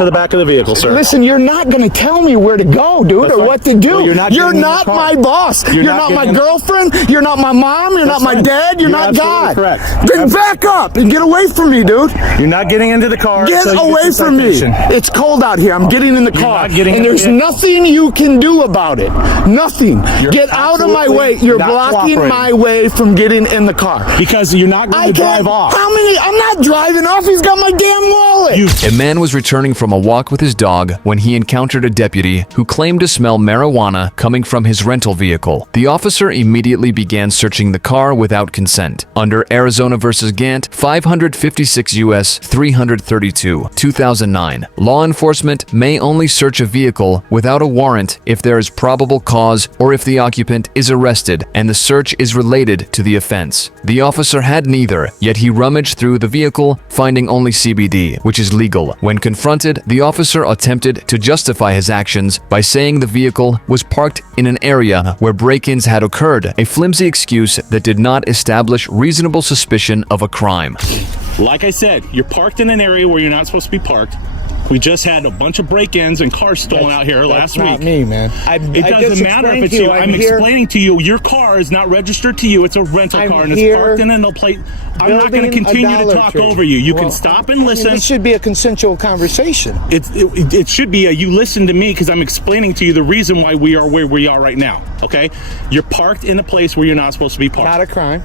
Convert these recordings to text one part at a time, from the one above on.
to the back of the vehicle, sir. Listen, you're not going to tell me where to go, dude, or what to do. Well, you're not my boss. You're not my girlfriend. You're not my mom. You're not my dad. You're not God. Correct. Then back up and get away from me, dude. You're not getting into the car. Get away from me. It's cold out here. I'm getting in the car. And there's nothing you can do about it. Nothing. Get out of my way. You're blocking my way from getting in the car. Because you're not going to drive off. How many? I'm not driving off. He's got my damn wallet. A man was returning from a walk with his dog when he encountered a deputy who claimed to smell marijuana coming from his rental vehicle. The officer immediately began searching the car without consent. Under Arizona v. Gant 556 U.S. 332, 2009, law enforcement may only search a vehicle without a warrant if there is probable cause or if the occupant is arrested and the search is related to the offense. The officer had neither, yet he rummaged through the vehicle, finding only CBD, which is legal. When confronted, the officer attempted to justify his actions by saying the vehicle was parked in an area where break-ins had occurred, a flimsy excuse that did not establish reasonable suspicion of a crime. Like I said, you're parked in an area where you're not supposed to be parked. We just had a bunch of break-ins and cars stolen out here last week. That's not me, man. It doesn't matter if it's you. I'm explaining to you, your car is not registered to you. It's a rental car and it's parked in a plate. I'm not going to continue to talk over you. You can stop and listen. This should be a consensual conversation. It should be you listen to me because I'm explaining to you the reason why we are where we are right now, okay? You're parked in a place where you're not supposed to be parked. Not a crime.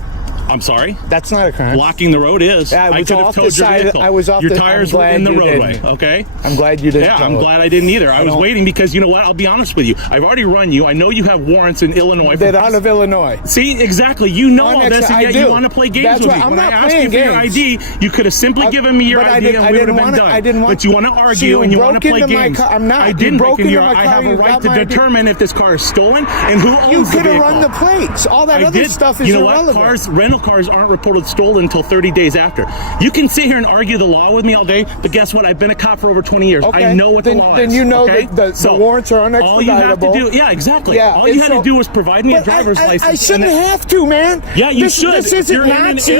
I'm sorry? That's not a crime. Blocking the road is. I could have towed your vehicle. I was off your tires were in the roadway, okay? I'm glad you didn't. Yeah, I'm glad I didn't either. I was waiting because, you know what? I'll be honest with you. I've already run you. I know you have warrants in Illinois. They're out of Illinois. See, exactly. You know all this, and yet you want to play games with me. When I asked you for your ID, you could have simply given me your ID and we would have been done. But you want to argue and you want to play games. I'm not. I didn't break into your car. I have a right to determine if this car is stolen and who owns the vehicle. You could have run the plates. All that other stuff is irrelevant. You know what? Rental cars aren't reported stolen until 30 days after. You can sit here and argue the law with me all day, but guess what? I've been a cop for over 20 years. I know what the law is. Then you know that the warrants are unexpraditable. All you have to do, yeah, exactly. All you had to do was provide me a driver's license. I shouldn't have to, man. Yeah, you should. This isn't Nazi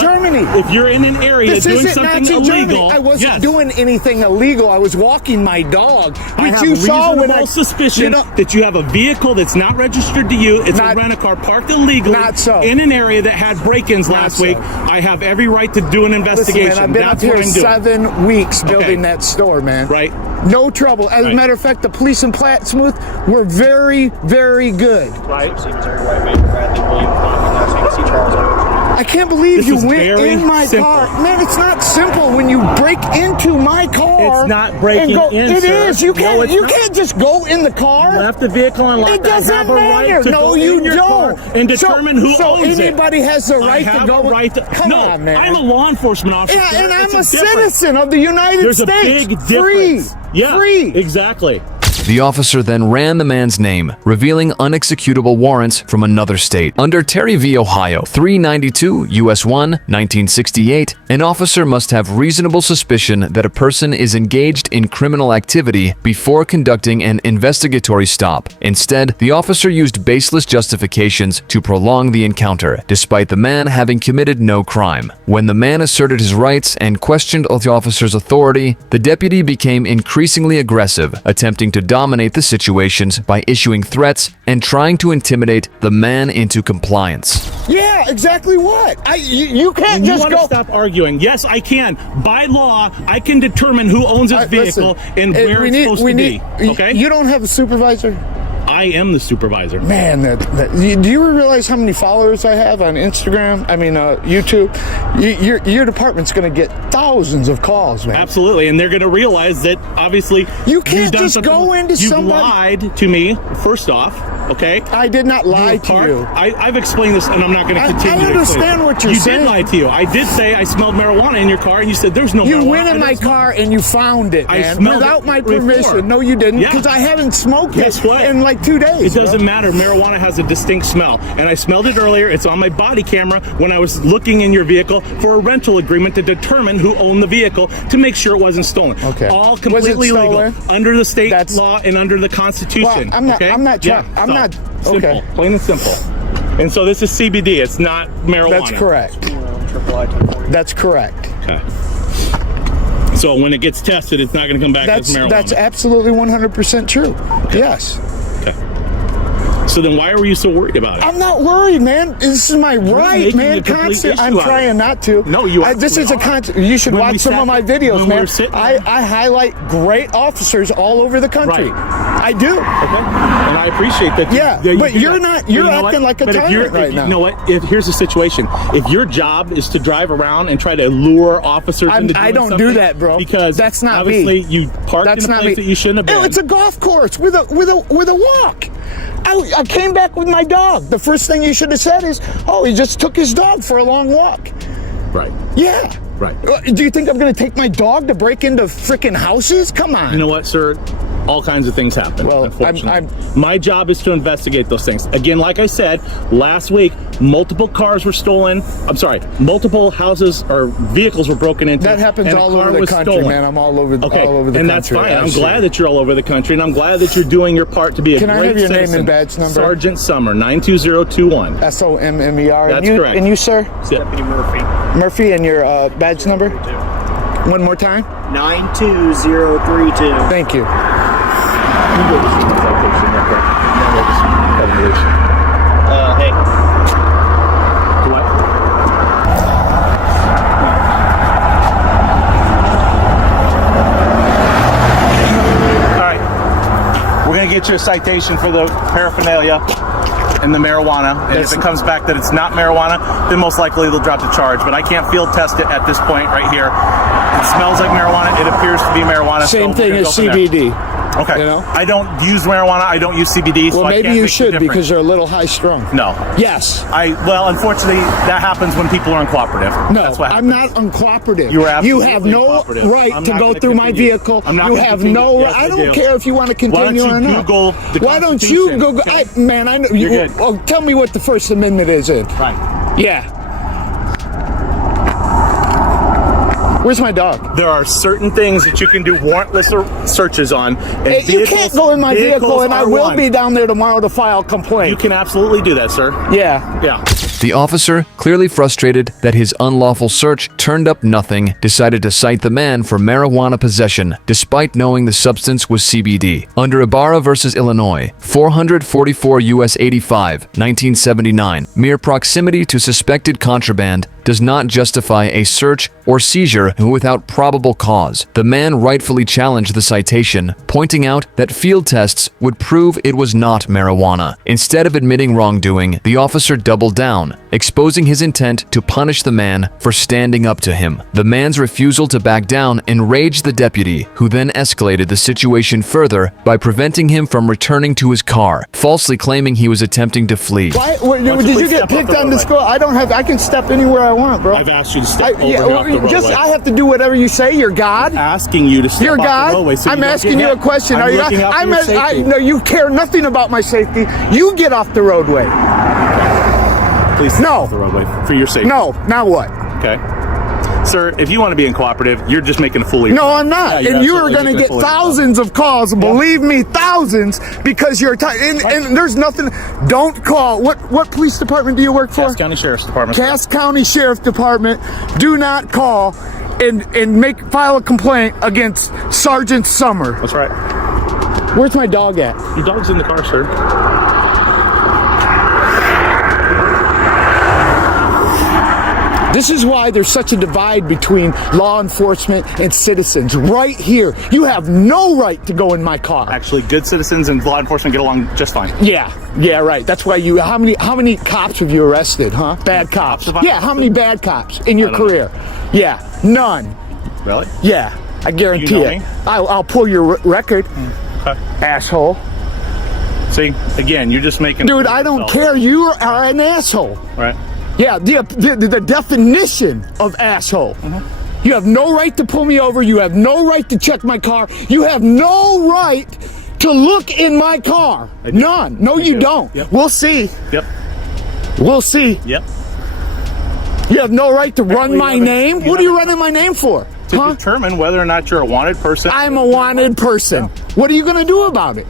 Germany. If you're in an area doing something illegal, I wasn't doing anything illegal. I was walking my dog, which you saw when I suspicion that you have a vehicle that's not registered to you. It's a rental car parked illegally in an area that had break-ins last week. I have every right to do an investigation. Listen, man, I've been up here 7 weeks building that store, man. Right. No trouble. As a matter of fact, the police in Plattsmouth were very, very good. Right. I can't believe you went in my car. Man, it's not simple when you break into my car. It's not breaking in, It sir. is. You can't just go in the car. Left the vehicle unlocked. It doesn't I have a matter. right to No, go you in your don't. car and determine who owns it. So anybody has the right to go. I have a right to. Come on, man. I'm a law enforcement officer. Yeah, and I'm a citizen of the United States. There's a big difference. Free. Exactly. The officer then ran the man's name, revealing unexecutable warrants from another state. Under Terry v. Ohio 392 U.S. 1, 1968, an officer must have reasonable suspicion that a person is engaged in criminal activity before conducting an investigatory stop. Instead, the officer used baseless justifications to prolong the encounter, despite the man having committed no crime. When the man asserted his rights and questioned the officer's authority, the deputy became increasingly aggressive, attempting to dominate the situations by issuing threats and trying to intimidate the man into compliance. Yeah, exactly what? You can't just go. You want to stop arguing. Yes, I can. By law, I can determine who owns this vehicle and where it's supposed to be. Okay? You don't have a supervisor? I am the supervisor. Man, do you realize how many followers I have on Instagram? I mean, YouTube? Your department's going to get thousands of calls, man. Absolutely, and they're going to realize that, obviously, you can't just go into somebody. You lied to me, first off, okay? I did not lie to you. I've explained this, and I'm not going to continue. I understand what you're saying. You did lie to you. I did say I smelled marijuana in your car, and you said there's no marijuana. You went in my car, and you found it, man, without my permission. No, you didn't, because I haven't smoked it in like 2 days. It doesn't matter. Marijuana has a distinct smell, and I smelled it earlier. It's on my body camera when I was looking in your vehicle for a rental agreement to determine who owned the vehicle to make sure it wasn't stolen. Okay. All completely legal under the state law and under the Constitution. Well, I'm not. Okay? I'm not. Simple, plain and simple. And so this is CBD. It's not marijuana. That's correct. That's correct. Okay. So when it gets tested, it's not going to come back as marijuana. That's absolutely 100% true. Yes. Okay. So then why were you so worried about it? I'm not worried, man. This is my right, man. I'm trying not to. No, you are. This is a You should watch some of my videos, man. I highlight great officers all over the country. Right. I do. Okay. And I appreciate that. But you're not. You're acting like a tyrant right now. You know what? Here's the situation. If your job is to drive around and try to lure officers into doing I don't something, do that, bro. Because that's not obviously me. you parked in a place that you shouldn't have been. It's a golf course with a walk. I came back with my dog. The first thing you should have said is, "Oh, he just took his dog for a long walk." Right. Yeah. Right. Do you think I'm going to take my dog to break into freaking houses? Come on. You know what, sir? All kinds of things happen. Well, unfortunately. My job is to investigate those things. Again, like I said, last week, multiple cars were stolen. I'm sorry, multiple houses or vehicles were broken into. That happens all over the country, man. I'm all over the country. And that's fine. I'm glad that you're all over the country, and I'm glad that you're doing your part to be a great citizen. Can I have your name and badge number? Sergeant Summer, 92021. SOMMER. That's correct. And you, sir? Deputy Murphy. Murphy, and your badge number? One more time? 92032. Thank you. Hey. What? All right. We're going to get you a citation for the paraphernalia and the marijuana. And if it comes back that it's not marijuana, then most likely they'll drop the charge. But I can't field test it at this point right here. It smells like marijuana. It appears to be marijuana. Same thing as CBD. Okay. You know? I don't use marijuana. I don't use CBD. Well, so maybe I can't you make the should difference. because you're a little high strung. No. Yes. Well, unfortunately, that happens when people are uncooperative. No, That's what I'm happens. not uncooperative. You are absolutely You have no uncooperative. right I'm to not go gonna through my continue. vehicle. I'm not You gonna have continue. no. Yes, I I don't do. care if you want to continue Why or don't you not. Google the Why don't you Constitution? Google? Okay. Man, I know. You're good. Oh, tell me what the First Amendment is in. Right. Yeah. Where's my dog? There are certain things that you can do warrantless searches on. And You can't go in my vehicle, and I will be down there tomorrow to file a complaint. You can absolutely do that, sir. Yeah. Yeah. The officer, clearly frustrated that his unlawful search turned up nothing, decided to cite the man for marijuana possession, despite knowing the substance was CBD. Under Ibarra versus Illinois, 444 U.S. 85, 1979, mere proximity to suspected contraband does not justify a search or seizure without probable cause. The man rightfully challenged the citation, pointing out that field tests would prove it was not marijuana. Instead of admitting wrongdoing, the officer doubled down, exposing his intent to punish the man for standing up to him. The man's refusal to back down enraged the deputy, who then escalated the situation further by preventing him from returning to his car, falsely claiming he was attempting to flee. Why? Did you get picked on this school? I don't have. I can step anywhere I want, bro. I've asked you to step over and off the roadway. I have to do whatever you say. You're God. Asking you to step You're off God. the roadway. So I'm asking you a question. I'm Are you looking God? out for your safety. No, you care nothing about my safety. You get off the roadway. Please step No. off the roadway for your safety. No. Now what? Okay. Sir, if you want to be uncooperative, you're just making a fool of No, yourself. I'm not. Yeah, and you are absolutely going to making a get fool of yourself. thousands of calls. Believe me, thousands, because you're and there's nothing. Don't call. What police department do you work for? Cass County Sheriff's Department. Cass County Sheriff Department. Do not call and file a complaint against Sergeant Summer. That's right. Where's my dog at? Your dog's in the car, sir. This is why there's such a divide between law enforcement and citizens. Right here, you have no right to go in my car. Actually, good citizens and law enforcement get along just fine. Yeah, right. That's why you. How many cops have you arrested? Huh? Bad cops. Yeah, how many bad cops in your career? Yeah, none. Really? Yeah, I guarantee You know it. me? I'll pull your record, Okay. asshole. See, again, you're just making. Dude, I don't care. You are an asshole. Right. Yeah, the definition of asshole. You have no right to pull me over. You have no right to check my car. You have no right to look in my car. None. No, you don't. Yep. We'll see. Yep. We'll see. Yep. You have no right to run my haven't- name. you What are you haven't- running my name for? To Huh? determine whether or not you're a wanted person. I'm a wanted person. What are you going to do about it?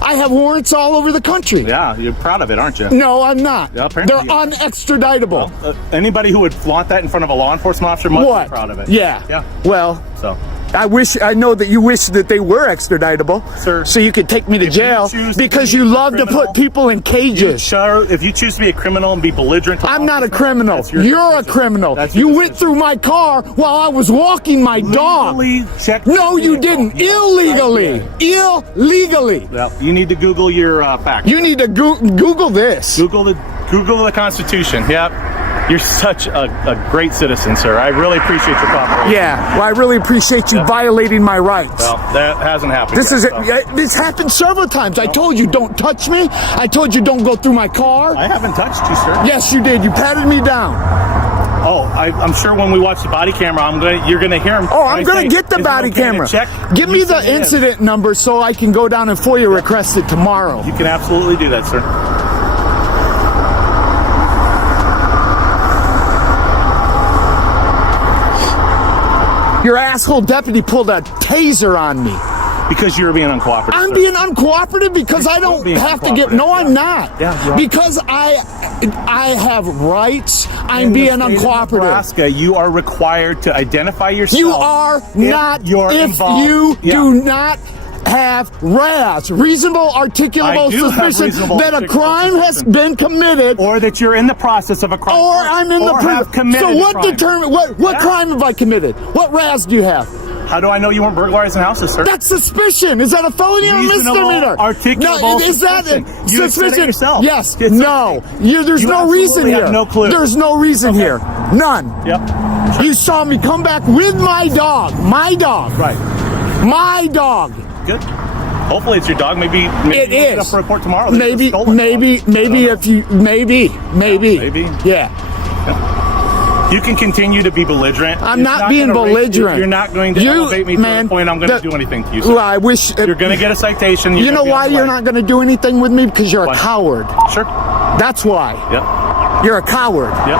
I have warrants all over the country. Yeah, you're proud of it, aren't you? No, I'm not. Yeah, apparently They're you are. unextraditable. Anybody who would flaunt that in front of a law enforcement officer must What? be proud of it. Yeah. Yeah. Well, So. I know that you wish that they were extraditable, Sir, so you could take me to if you jail choose to because be you a love to criminal, put people in cages. If you choose to be a criminal and be belligerent, I'm not a criminal. that's your You're a decision. criminal. That's your You went decision. through my car while I was walking my dog. Legally check No, the you vehicle. didn't. Yes, Illegally. I did. Illegally. Well, you need to Google your facts. You need to Google this. Google the Constitution. Yep. You're such a great citizen, sir. I really appreciate your cooperation. Yeah, well, I really appreciate you violating my rights. Well, that hasn't happened. This yet, is it. so. Yeah, this happened several times. I told you don't touch me. I told you don't go through my car. I haven't touched you, sir. Yes, you did. You patted me down. Oh, I'm sure when we watch the body camera, you're gonna hear him. Oh, I'm gonna get the body camera. Give me the incident number so I can go down and FOIA request it tomorrow. You can absolutely do that, sir. Your asshole deputy pulled a taser on me. Because you're being uncooperative. I'm sir. being uncooperative because I don't being have to get. uncooperative. No, I'm not. Yeah, you are. Because I have rights. I'm In the being state of uncooperative. Nebraska, you are required to identify yourself. You are not. You're If involved. you Yeah. do not have RAS, reasonable articulable I do have suspicion reasonable that a articulable crime has suspicion. been committed, Or that you're in the process of a crime. or I'm in the or have prison. committed So a what crime. determine what Yeah. crime have I committed? What RAS do you have? How do I know you weren't burglarizing houses, sir? That's suspicion. Is that a felony or a Reasonable, misdemeanor? articulable No, is that suspicion. You said it suspicion? yourself. Yes. It's No. okay. There's You no reason absolutely here. have no clue. There's no reason here. None. Yep. You saw me come back with my dog. My dog. Right. My dog. Good. Hopefully it's your dog. Maybe It you'll get is. up for a report tomorrow. that it's a Maybe, stolen maybe, dog. maybe if you, maybe. maybe. Yeah. You can continue to be belligerent. I'm It's not being gonna raise- belligerent. You're not going to You, elevate me to man, the point I'm going to the- do anything to you. Well, Sir. I wish. You're going to get a citation. You know why you're not going to do anything with me? Because you're Why? a coward. Sure. That's why. Yep. You're a coward. Yep.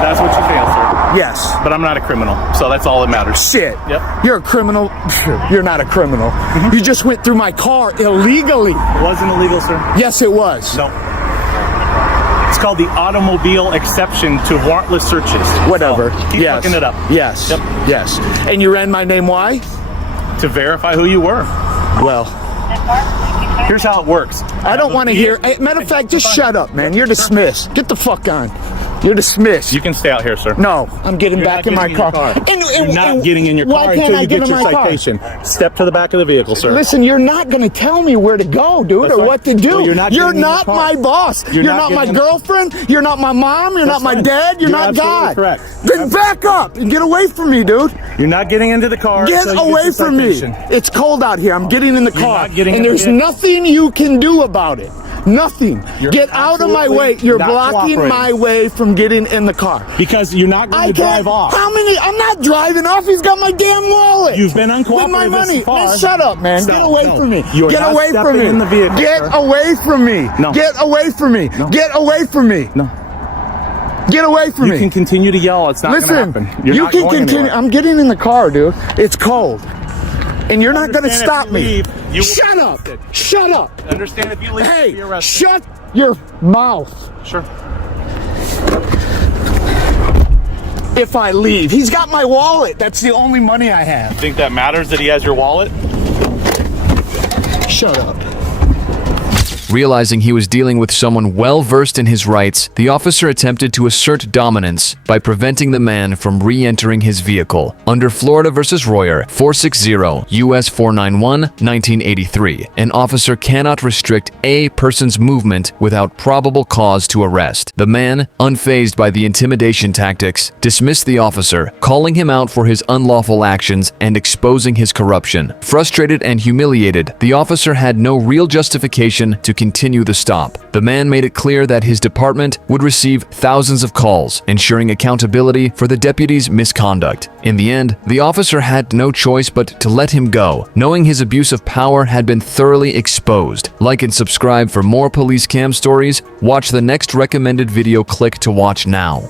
That's what you feel, sir. Yes. But I'm not a criminal, so that's all that matters. Shit. Yep. You're a criminal. You're not a criminal. You just went through my car illegally. It wasn't illegal, sir. Yes, it was. No. It's called the automobile exception to warrantless searches. Whatever. So keep Yes. looking it up. Yes. Yep. Yes. And you ran my name. Why? To verify who you were. Well, Here's how it works. I don't want to hear. Hey, matter of fact, just shut up, man. You're dismissed. Get the fuck on. You're dismissed. You can stay out here, sir. No, I'm getting You're back not in my getting in car. your car. You're not getting in your why car can't until I you get get in your my car? citation. Step to the back of the vehicle, sir. Listen, you're not going to tell me where to go, dude, That's or fine. what to do. Well, you're not getting in your car. my boss. You're not my getting in- girlfriend. You're not my mom. You're That's not my fine. dad. You're You're not absolutely God. correct. Then back up and get away from me, dude. You're not getting into the car. Get until you away your from me. citation. It's cold out here. I'm getting in the You're car. not getting And in the there's vehicle. nothing you can do about it. Nothing. You're Get out of my way. absolutely You're not blocking cooperating. my way from getting in the car. Because you're not going to drive off. How many? I'm not driving off. He's got my damn wallet. You've been With my uncooperative money. this far. Man, shut up, man. Stop. Get away No. from me. You are Get not away from stepping me. in the vehicle, Get sir. away from me. No. Get away from me. No. Get away from me. No. Get away from You me. can continue to yell. It's not going to Listen, happen. You're you not can going continue. anywhere. I'm getting in the car, dude. It's cold. And you're not going to Understand if stop you me. leave, you will Shut be up. arrested. Shut up. Understand if you leave, you'll be Hey, arrested. shut your mouth. Sure. If I leave, he's got my wallet. That's the only money I have. Think that matters that he has your wallet? Shut up. Realizing he was dealing with someone well versed in his rights, the officer attempted to assert dominance by preventing the man from re-entering his vehicle. Under Florida v. Royer 460 U.S. 491 1983, an officer cannot restrict a person's movement without probable cause to arrest. The man, unfazed by the intimidation tactics, dismissed the officer, calling him out for his unlawful actions and exposing his corruption. Frustrated and humiliated, the officer had no real justification to continue the stop. The man made it clear that his department would receive thousands of calls, ensuring accountability for the deputy's misconduct. In the end, the officer had no choice but to let him go, knowing his abuse of power had been thoroughly exposed. Like and subscribe for more police cam stories. Watch the next recommended video. Click to watch now.